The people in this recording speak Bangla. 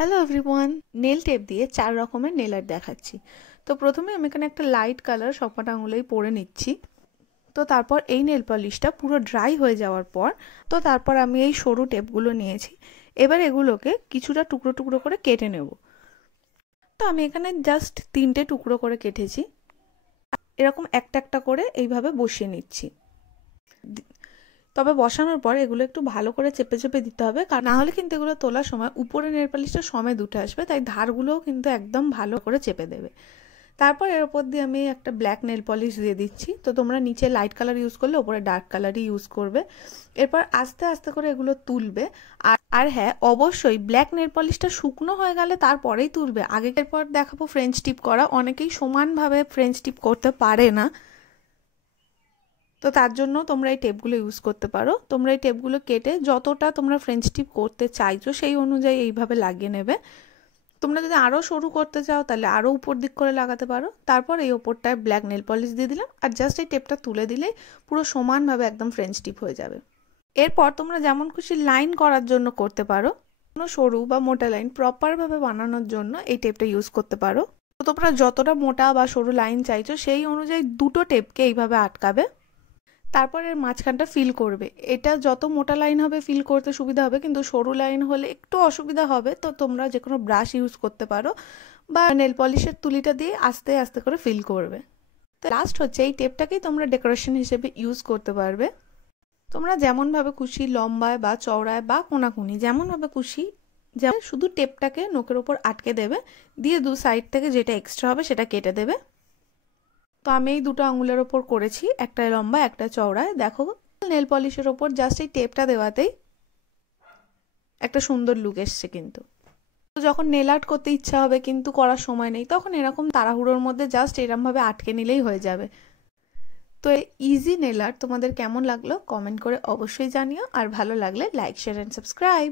হ্যালো এভরিওয়ান, নেল টেপ দিয়ে 4 রকমের নেল আর্ট দেখাচ্ছি। তো প্রথমে আমি এখানে একটা লাইট কালার সবকটা আঙুলেই পরে নিচ্ছি। তো তারপর এই নেল পলিশটা পুরো ড্রাই হয়ে যাওয়ার পর তারপর আমি এই সরু টেপগুলো নিয়েছি। এবার এগুলোকে কিছুটা টুকরো টুকরো করে কেটে নেব। তো আমি এখানে জাস্ট 3টে টুকরো করে কেটেছি। এরকম একটা একটা করে এইভাবে বসিয়ে নিচ্ছি। তবে বসানোর পর এগুলো একটু ভালো করে চেপে চেপে দিতে হবে, কারণ না হলে কিন্তু এগুলো তোলার সময় উপরে নেল পলিশটা সমেত উঠে আসবে, তাই ধারগুলোও কিন্তু একদম ভালো করে চেপে দেবে। তারপর এর উপর দিয়ে আমি একটা ব্ল্যাক নেল পলিশ দিয়ে দিচ্ছি। তো তোমরা নিচে লাইট কালার ইউজ করলে উপরে ডার্ক কালারই ইউজ করবে। এরপর আস্তে আস্তে করে এগুলো তুলবে। আর হ্যাঁ, অবশ্যই ব্ল্যাক নেল পলিশটা শুকনো হয়ে গেলে তারপরেই তুলবে। আগের পর দেখাবো ফ্রেঞ্চ টিপ করা। অনেকেই সমানভাবে ফ্রেঞ্চ টিপ করতে পারে না, তো তার জন্য তোমরা এই টেপগুলো ইউজ করতে পারো। তোমরা এই টেপগুলো কেটে যতটা তোমরা ফ্রেঞ্চ টিপ করতে চাইছো সেই অনুযায়ী এইভাবে লাগিয়ে নেবে। তোমরা যদি আরও সরু করতে চাও তাহলে আরও উপর দিক করে লাগাতে পারো। তারপর এই ওপরটায় ব্ল্যাক নেল পলিশ দিয়ে দিলাম, আর জাস্ট এই টেপটা তুলে দিলেই পুরো সমানভাবে একদম ফ্রেঞ্চ টিপ হয়ে যাবে। এরপর তোমরা যেমন খুশি লাইন করার জন্য করতে পারো। কোনো সরু বা মোটা লাইন প্রপারভাবে বানানোর জন্য এই টেপটা ইউজ করতে পারো। তো তোমরা যতটা মোটা বা সরু লাইন চাইছো সেই অনুযায়ী দুটো টেপকে এইভাবে আটকাবে। তারপর এর মাঝখানটা ফিল করবে। এটা যত মোটা লাইন হবে ফিল করতে সুবিধা হবে, কিন্তু সরু লাইন হলে একটু অসুবিধা হবে। তো তোমরা যে কোনো ব্রাশ ইউজ করতে পারো বা নেল পলিশের তুলিটা দিয়ে আস্তে আস্তে করে ফিল করবে। তো লাস্ট হচ্ছে এই টেপটাকেই তোমরা ডেকোরেশন হিসেবে ইউজ করতে পারবে। তোমরা যেমনভাবে খুশি, লম্বায় বা চওড়ায় বা কোনাকুনি যেমনভাবে খুশি, যেমন শুধু টেপটাকে নোকের ওপর আটকে দেবে, দিয়ে দু সাইড থেকে যেটা এক্সট্রা হবে সেটা কেটে দেবে। তো আমি এই দুটো আঙুলের ওপর করেছি, একটা লম্বা একটা চওড়ায়। দেখো নেল পলিশের ওপর জাস্ট এই টেপটা দেওয়াতেই একটা সুন্দর লুক এসছে। কিন্তু যখন নেল আর্ট করতে ইচ্ছা হবে কিন্তু করার সময় নেই, তখন এরকম তাড়াহুড়োর মধ্যে জাস্ট এরমভাবে আটকে নিলেই হয়ে যাবে। তো এই ইজি নেল আর্ট তোমাদের কেমন লাগলো কমেন্ট করে অবশ্যই জানিও, আর ভালো লাগলে লাইক, শেয়ার অ্যান্ড সাবস্ক্রাইব।